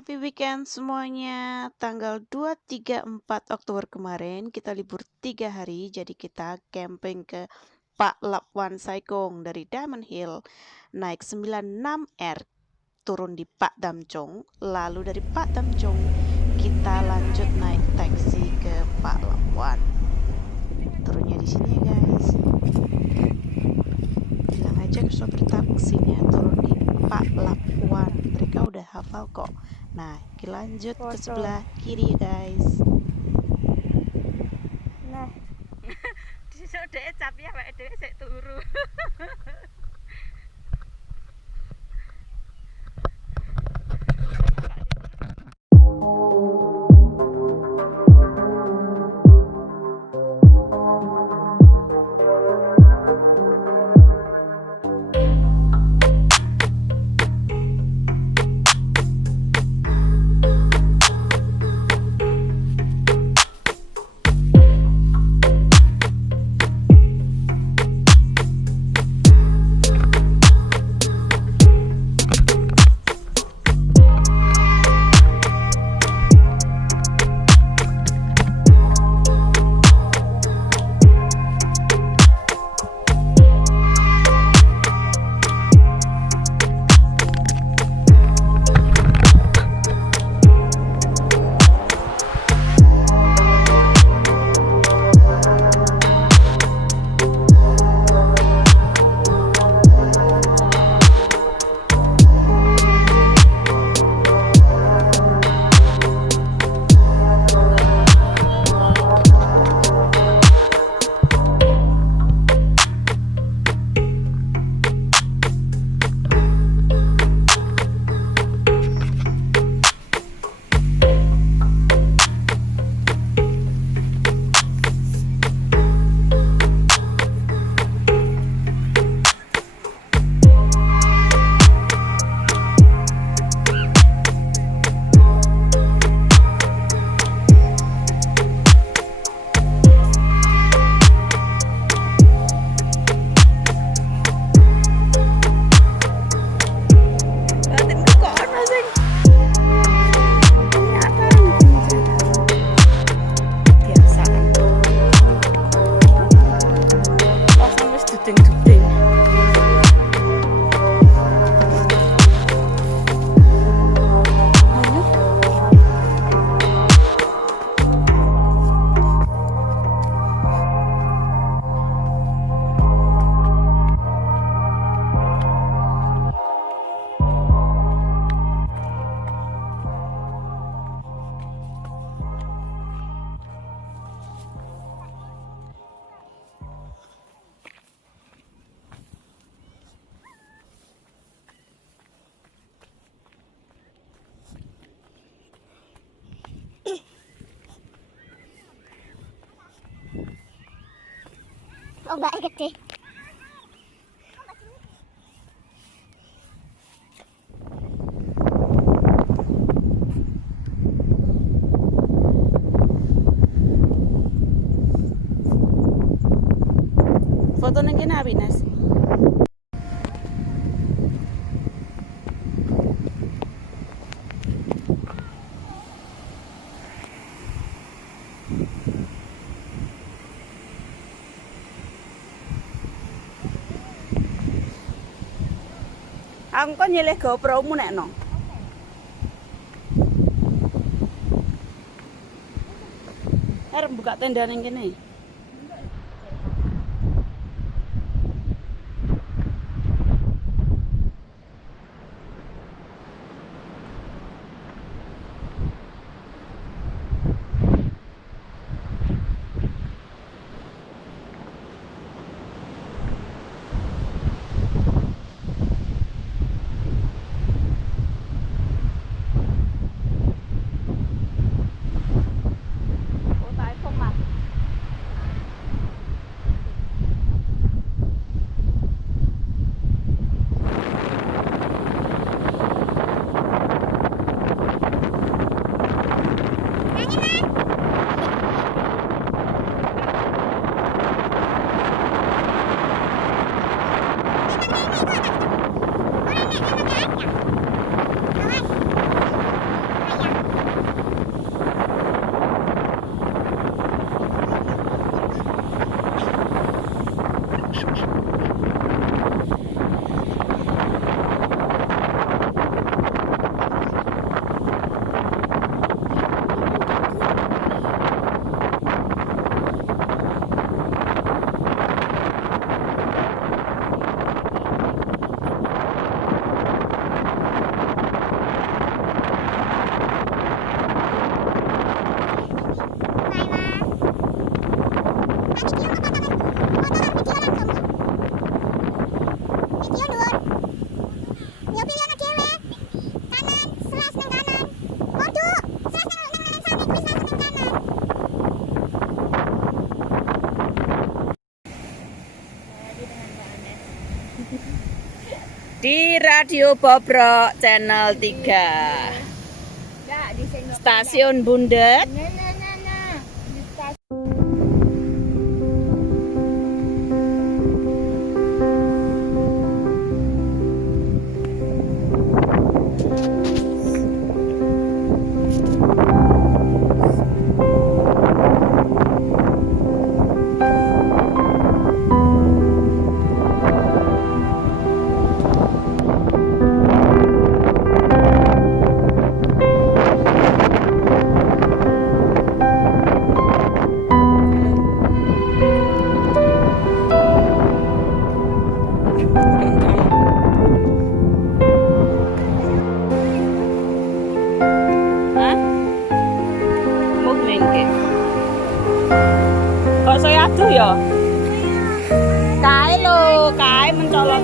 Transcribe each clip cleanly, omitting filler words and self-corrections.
Happy weekend semuanya. Tanggal 2, 3, 4 Oktober kemarin kita libur 3 hari. Jadi kita camping ke Pak Lap Wan saikung dari Diamond Hill. Naik 96R turun di Pak Damjong. Lalu dari Pak Damjong kita lanjut naik taksi ke Pak Lap Wan. Turunnya di sini ya guys. Bilang aja ke sopir taksinya turun di Pak Lap Wan. Mereka udah hafal kok. Nah, kita lanjut ke sebelah kiri ya guys. Nah, dhisik dhek capi awake dhewe sik turu. Ombaknya gede. Foto nang kene abi Nas. Aku kan nyeleh GoPro-mu nek no. Arep buka tenda ning kene. di Radio Bobrok Channel 3 Stasiun Bundet. Kok saya aduh ya? Kae lho, kae mencolok.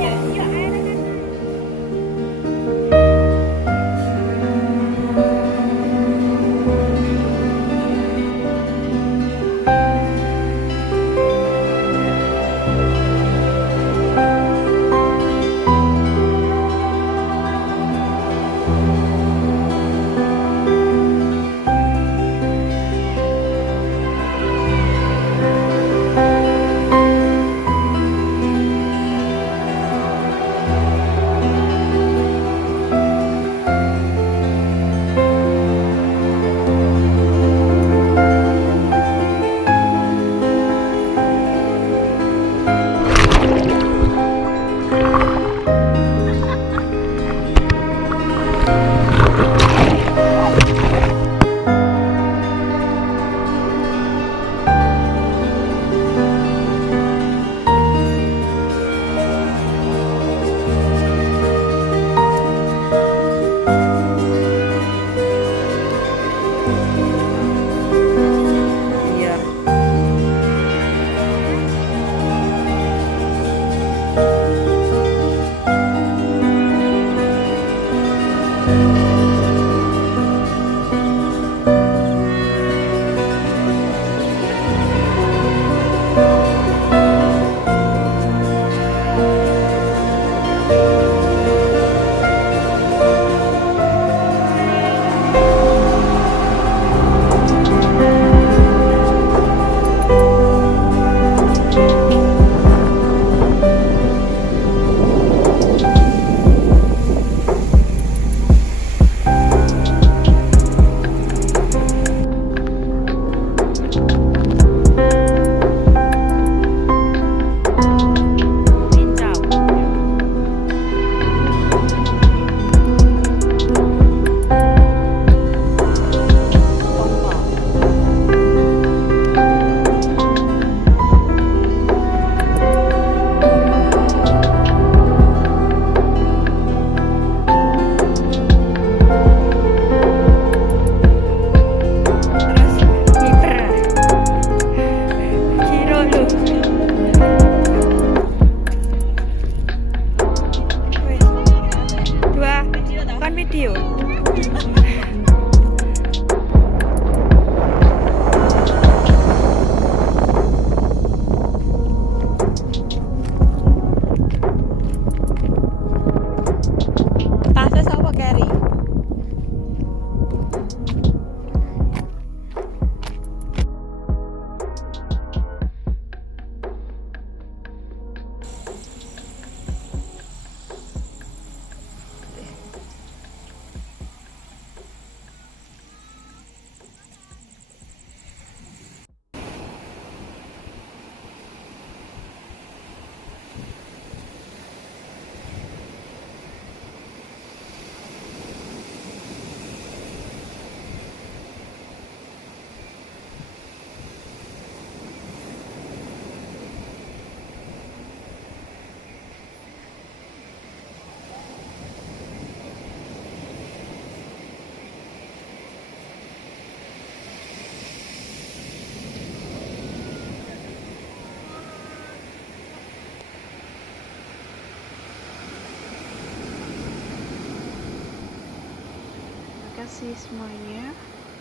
kasih semuanya.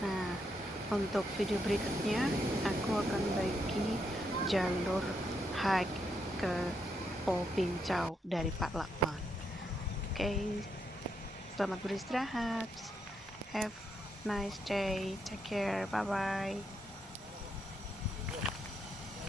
Nah, untuk video berikutnya aku akan bagi jalur hike ke Po Bin Chau dari Pak Lap Wan. Oke, selamat beristirahat. Have nice day. Take care. Bye bye.